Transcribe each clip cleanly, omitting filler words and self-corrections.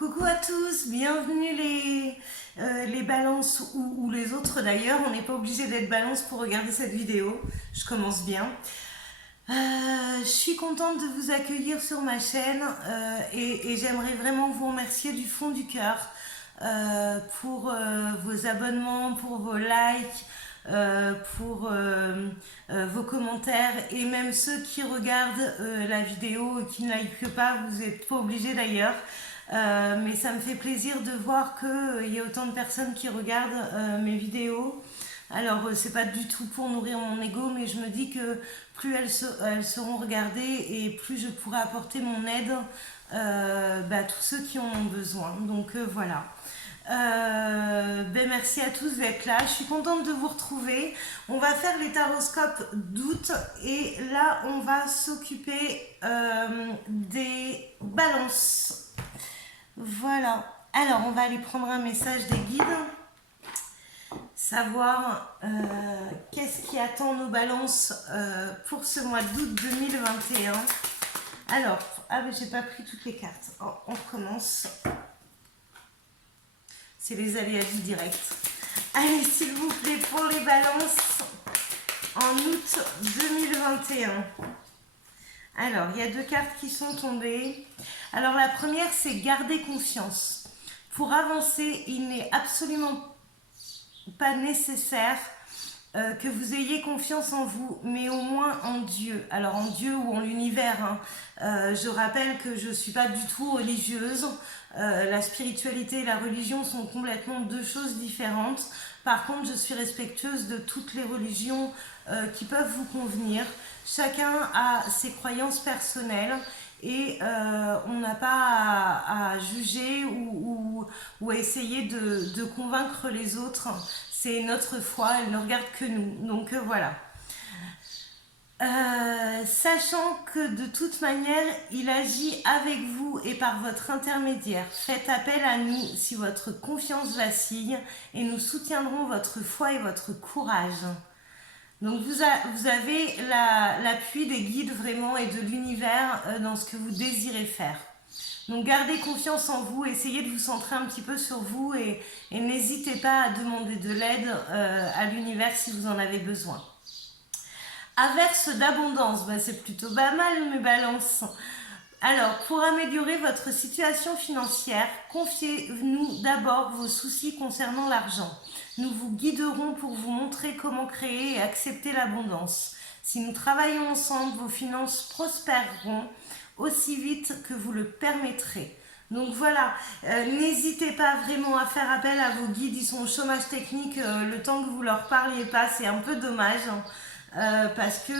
Coucou à tous, bienvenue les balances ou les autres d'ailleurs. On n'est pas obligé d'être balance pour regarder cette vidéo. Je commence bien. Je suis contente de vous accueillir sur ma chaîne et j'aimerais vraiment vous remercier du fond du cœur pour vos abonnements, pour vos likes, pour vos commentaires et même ceux qui regardent la vidéo et qui ne likent pas, vous n'êtes pas obligés d'ailleurs. Mais ça me fait plaisir de voir qu'il y a autant de personnes qui regardent mes vidéos. Alors, c'est pas du tout pour nourrir mon ego, mais je me dis que plus elles seront regardées et plus je pourrai apporter mon aide à tous ceux qui en ont besoin. Donc voilà. Merci à tous d'être là. Je suis contente de vous retrouver. On va faire les taroscopes d'août et là, on va s'occuper des balances. Voilà. Alors, on va aller prendre un message des guides. Savoir qu'est-ce qui attend nos balances pour ce mois d'août 2021. Alors, j'ai pas pris toutes les cartes. Oh, on recommence. C'est les aléas du direct. Allez, s'il vous plaît, pour les balances en août 2021. Alors, il y a deux cartes qui sont tombées. Alors, la première, c'est garder confiance. Pour avancer, il n'est absolument pas nécessaire que vous ayez confiance en vous, mais au moins en Dieu. Alors en Dieu ou en l'univers. Je rappelle que je ne suis pas du tout religieuse. La spiritualité et la religion sont complètement deux choses différentes. Par contre, je suis respectueuse de toutes les religions qui peuvent vous convenir. Chacun a ses croyances personnelles. Et on n'a pas à juger ou à essayer de convaincre les autres. C'est notre foi, elle ne regarde que nous. Donc voilà. Sachant que de toute manière, il agit avec vous et par votre intermédiaire. Faites appel à nous si votre confiance vacille et nous soutiendrons votre foi et votre courage. Donc vous avez l'appui des guides vraiment et de l'univers dans ce que vous désirez faire. Donc gardez confiance en vous, essayez de vous centrer un petit peu sur vous et n'hésitez pas à demander de l'aide à l'univers si vous en avez besoin. Averse d'abondance, c'est plutôt pas mal mes balances. Alors, pour améliorer votre situation financière, confiez-nous d'abord vos soucis concernant l'argent. Nous vous guiderons pour vous montrer comment créer et accepter l'abondance. Si nous travaillons ensemble, vos finances prospéreront aussi vite que vous le permettrez. Donc voilà, n'hésitez pas vraiment à faire appel à vos guides, ils sont au chômage technique, le temps que vous leur parliez pas, c'est un peu dommage, parce que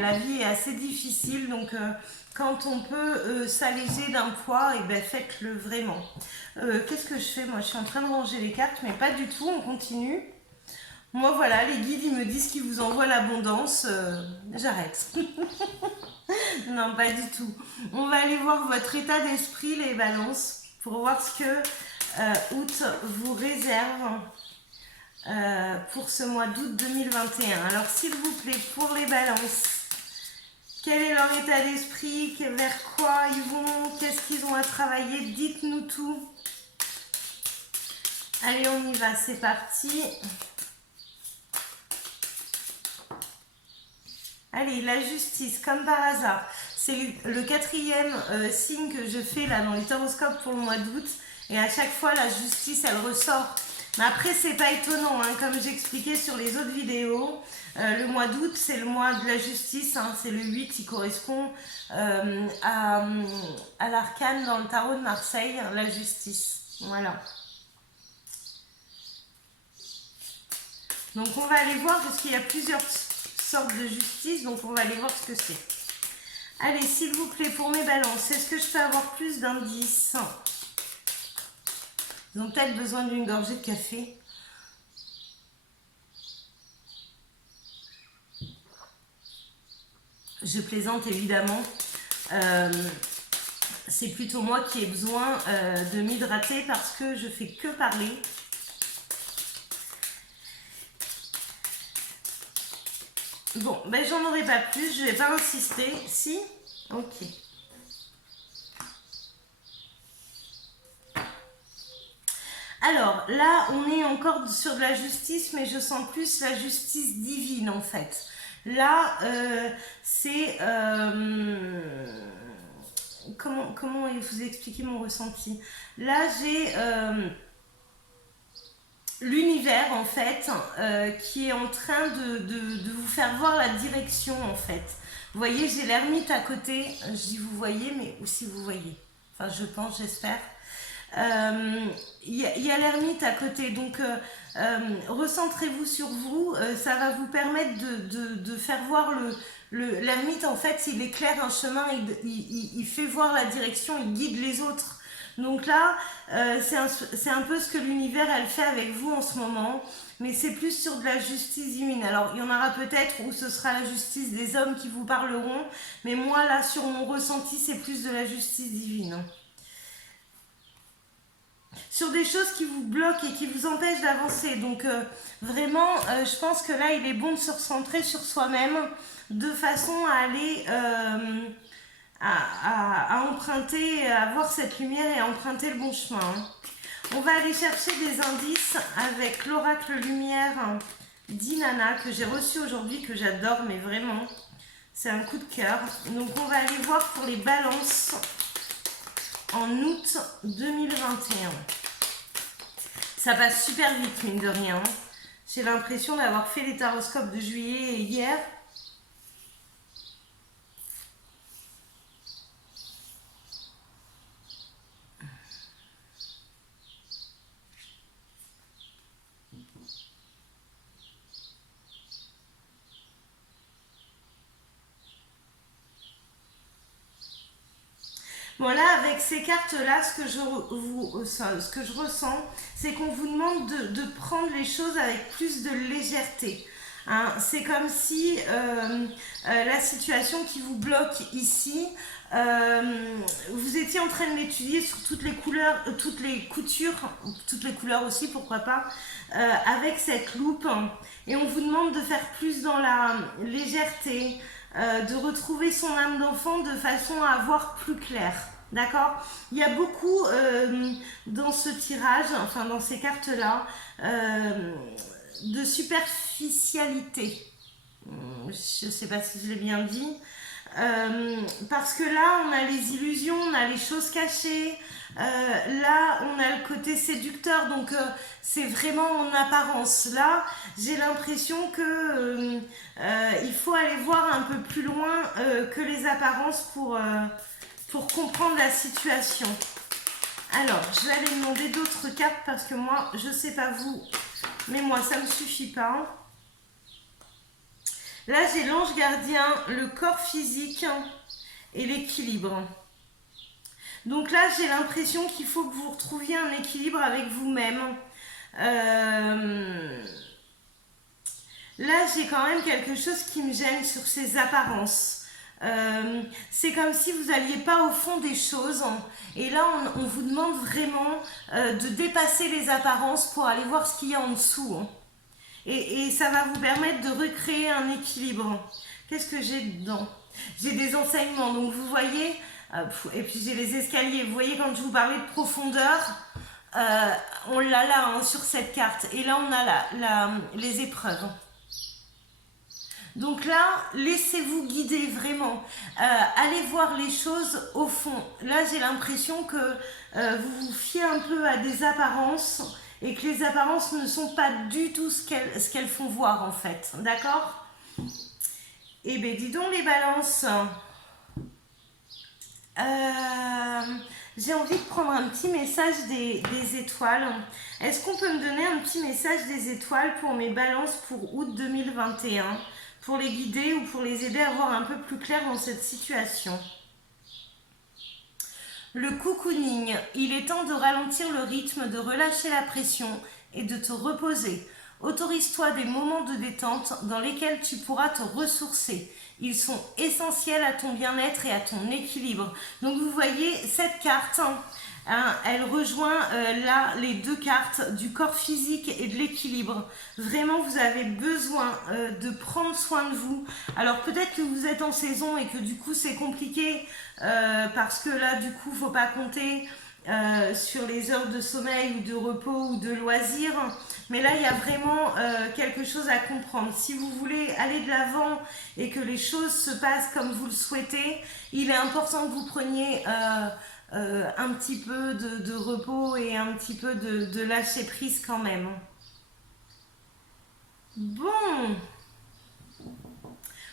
la vie est assez difficile, donc quand on peut s'alléger d'un poids, faites-le vraiment. Qu'est-ce que je fais? Moi, je suis en train de ranger les cartes, mais pas du tout, on continue. Moi, voilà, les guides, ils me disent qu'ils vous envoient l'abondance. J'arrête. Non, pas du tout. On va aller voir votre état d'esprit, les balances, pour voir ce que août vous réserve pour ce mois d'août 2021. Alors, s'il vous plaît, pour les balances, quel est leur état d'esprit? Vers quoi ils vont? Qu'est-ce qu'ils ont à travailler? Dites-nous tout. Allez, on y va, c'est parti. Allez, la justice, comme par hasard. C'est le quatrième signe que je fais là dans les taroscopes pour le mois d'août. Et à chaque fois, la justice, elle ressort. Mais après, c'est pas étonnant, hein, comme j'expliquais sur les autres vidéos. Le mois d'août, c'est le mois de la justice. Hein, c'est le 8 qui correspond à l'arcane dans le tarot de Marseille, la justice. Voilà. Donc, on va aller voir parce qu'il y a plusieurs sortes de justice. Donc, on va aller voir ce que c'est. Allez, s'il vous plaît, pour mes balances, est-ce que je peux avoir plus d'indices? Ils ont peut-être besoin d'une gorgée de café. Je plaisante évidemment. C'est plutôt moi qui ai besoin de m'hydrater parce que je fais que parler. Bon, j'en aurai pas plus, je vais pas insister. Si? Ok. Alors là, on est encore sur de la justice, mais je sens plus la justice divine en fait. Là, c'est... comment vous expliquer mon ressenti? Là, j'ai l'univers en fait qui est en train de vous faire voir la direction en fait. Vous voyez, j'ai l'ermite à côté. Je dis vous voyez, mais aussi vous voyez. Enfin, je pense, j'espère. Y a l'ermite à côté, donc recentrez-vous sur vous, ça va vous permettre de faire voir l'ermite en fait, il éclaire un chemin, il fait voir la direction, il guide les autres. Donc là, c'est un peu ce que l'univers elle fait avec vous en ce moment, mais c'est plus sur de la justice divine. Alors il y en aura peut-être où ce sera la justice des hommes qui vous parleront, mais moi là sur mon ressenti c'est plus de la justice divine. Sur des choses qui vous bloquent et qui vous empêchent d'avancer. Donc vraiment, je pense que là, il est bon de se recentrer sur soi-même de façon à aller à emprunter, à voir cette lumière et à emprunter le bon chemin. On va aller chercher des indices avec l'oracle lumière d'Inanna que j'ai reçu aujourd'hui, que j'adore, mais vraiment, c'est un coup de cœur. Donc on va aller voir pour les balances en août 2021. Ça passe super vite, mine de rien. J'ai l'impression d'avoir fait les taroscopes de juillet hier. Voilà, avec ces cartes-là, ce que je ressens, c'est qu'on vous demande de prendre les choses avec plus de légèreté. Hein, c'est comme si la situation qui vous bloque ici, vous étiez en train de l'étudier sur toutes les couleurs, toutes les coutures, toutes les couleurs aussi, pourquoi pas, avec cette loupe. Et on vous demande de faire plus dans la légèreté, de retrouver son âme d'enfant de façon à voir plus clair. D'accord? Il y a beaucoup dans ce tirage, enfin dans ces cartes-là, de superficialité. Je ne sais pas si je l'ai bien dit. Parce que là, on a les illusions, on a les choses cachées. Là, on a le côté séducteur, donc c'est vraiment en apparence. Là, j'ai l'impression que il faut aller voir un peu plus loin que les apparences pour comprendre la situation. Alors, je vais aller demander d'autres cartes parce que moi, je sais pas vous, mais moi, ça me suffit pas. Là, j'ai l'ange gardien, le corps physique et l'équilibre. Donc là, j'ai l'impression qu'il faut que vous retrouviez un équilibre avec vous-même. Là, j'ai quand même quelque chose qui me gêne sur ces apparences. C'est comme si vous n'alliez pas au fond des choses. Et là, on vous demande vraiment de dépasser les apparences pour aller voir ce qu'il y a en dessous. Et ça va vous permettre de recréer un équilibre. Qu'est-ce que j'ai dedans? J'ai des enseignements, donc vous voyez, et puis j'ai les escaliers. Vous voyez, quand je vous parlais de profondeur, on l'a là hein, sur cette carte. Et là, on a les épreuves. Donc là, laissez-vous guider vraiment. Allez voir les choses au fond. Là, j'ai l'impression que vous vous fiez un peu à des apparences et que les apparences ne sont pas du tout ce qu'elles font voir en fait. D'accord? Eh bien, dis donc les balances. J'ai envie de prendre un petit message des étoiles. Est-ce qu'on peut me donner un petit message des étoiles pour mes balances pour août 2021 ? Pour les guider ou pour les aider à voir un peu plus clair dans cette situation. Le cocooning, il est temps de ralentir le rythme, de relâcher la pression et de te reposer. Autorise-toi des moments de détente dans lesquels tu pourras te ressourcer. Ils sont essentiels à ton bien-être et à ton équilibre. Donc vous voyez, cette carte, elle rejoint là les deux cartes du corps physique et de l'équilibre. Vraiment, vous avez besoin de prendre soin de vous. Alors peut-être que vous êtes en saison et que du coup c'est compliqué parce que là du coup faut pas compter sur les heures de sommeil ou de repos ou de loisirs. Mais là, il y a vraiment quelque chose à comprendre. Si vous voulez aller de l'avant et que les choses se passent comme vous le souhaitez, il est important que vous preniez un petit peu de repos et un petit peu de lâcher prise quand même. Bon,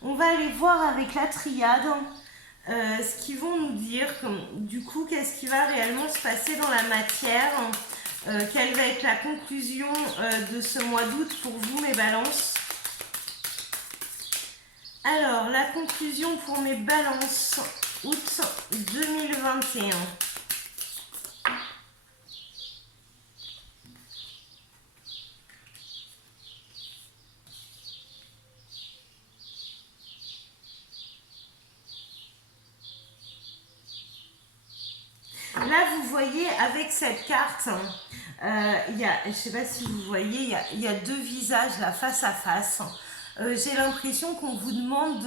on va aller voir avec la triade ce qu'ils vont nous dire. Du coup, qu'est-ce qui va réellement se passer dans la matière, quelle va être la conclusion de ce mois d'août pour vous, mes balances. Alors, la conclusion pour mes balances août 2021. Là, vous voyez avec cette carte, je ne sais pas si vous voyez, il y a deux visages là, face à face. J'ai l'impression qu'on vous demande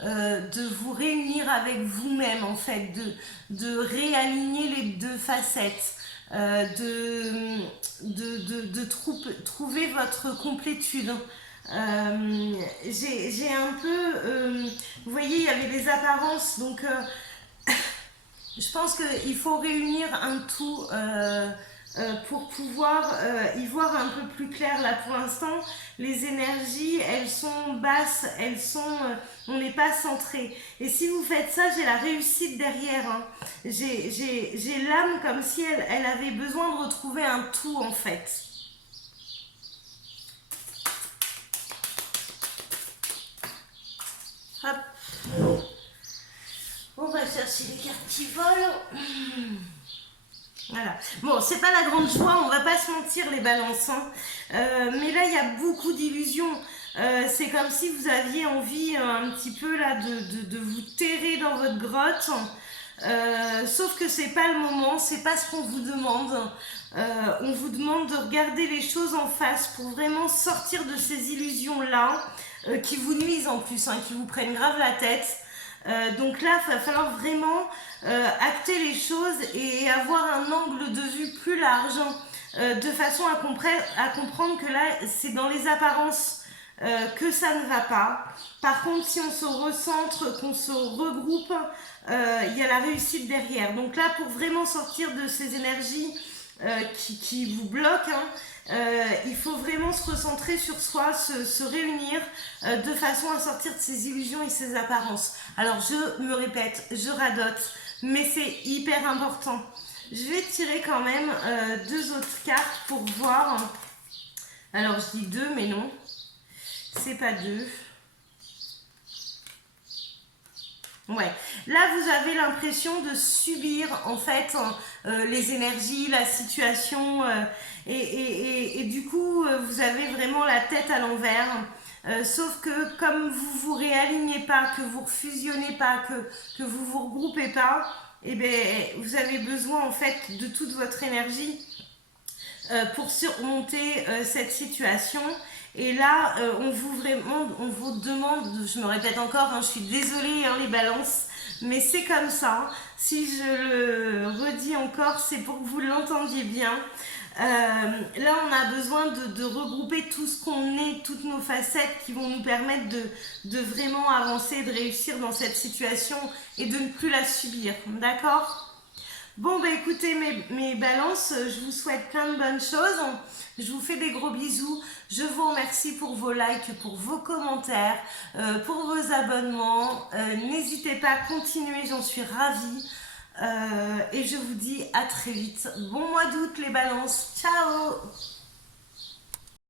de vous réunir avec vous-même, en fait, de réaligner les deux facettes, trouver votre complétude. J'ai un peu, vous voyez, il y avait des apparences, donc je pense qu'il faut réunir un tout pour pouvoir y voir un peu plus clair. Là, pour l'instant, les énergies, elles sont basses, on n'est pas centré. Et si vous faites ça, j'ai la réussite derrière. Hein. J'ai l'âme comme si elle avait besoin de retrouver un tout, en fait. Hop. On va chercher les cartes qui volent. Voilà. Bon, c'est pas la grande joie, on va pas se mentir les balances. Hein. Mais là, il y a beaucoup d'illusions. C'est comme si vous aviez envie un petit peu là de vous terrer dans votre grotte. Sauf que c'est pas le moment, c'est pas ce qu'on vous demande. On vous demande de regarder les choses en face pour vraiment sortir de ces illusions-là, qui vous nuisent en plus, hein, qui vous prennent grave la tête. Donc là, il va falloir vraiment acter les choses et avoir un angle de vue plus large, de façon à comprendre que là, c'est dans les apparences que ça ne va pas. Par contre, si on se recentre, qu'on se regroupe, il y a la réussite derrière. Donc là, pour vraiment sortir de ces énergies qui vous bloquent, hein, il faut vraiment se recentrer sur soi, se réunir de façon à sortir de ces illusions et ces apparences. Alors je me répète, je radote, mais c'est hyper important. Je vais tirer quand même deux autres cartes pour voir. Alors je dis deux, mais non, c'est pas deux. Ouais, là vous avez l'impression de subir en fait les énergies, la situation et du coup vous avez vraiment la tête à l'envers. Sauf que comme vous vous réalignez pas, que vous fusionnez pas, que vous vous regroupez pas, et bien vous avez besoin en fait de toute votre énergie pour surmonter cette situation. Et là, on vous demande, je me répète encore, hein, je suis désolée hein, les balances, mais c'est comme ça. Si je le redis encore, c'est pour que vous l'entendiez bien. Là, on a besoin de regrouper tout ce qu'on est, toutes nos facettes qui vont nous permettre de vraiment avancer, de réussir dans cette situation et de ne plus la subir. D'accord ? Bon, bah écoutez, mes balances, je vous souhaite plein de bonnes choses. Je vous fais des gros bisous. Je vous remercie pour vos likes, pour vos commentaires, pour vos abonnements. N'hésitez pas à continuer, j'en suis ravie. Et je vous dis à très vite. Bon mois d'août les balances. Ciao!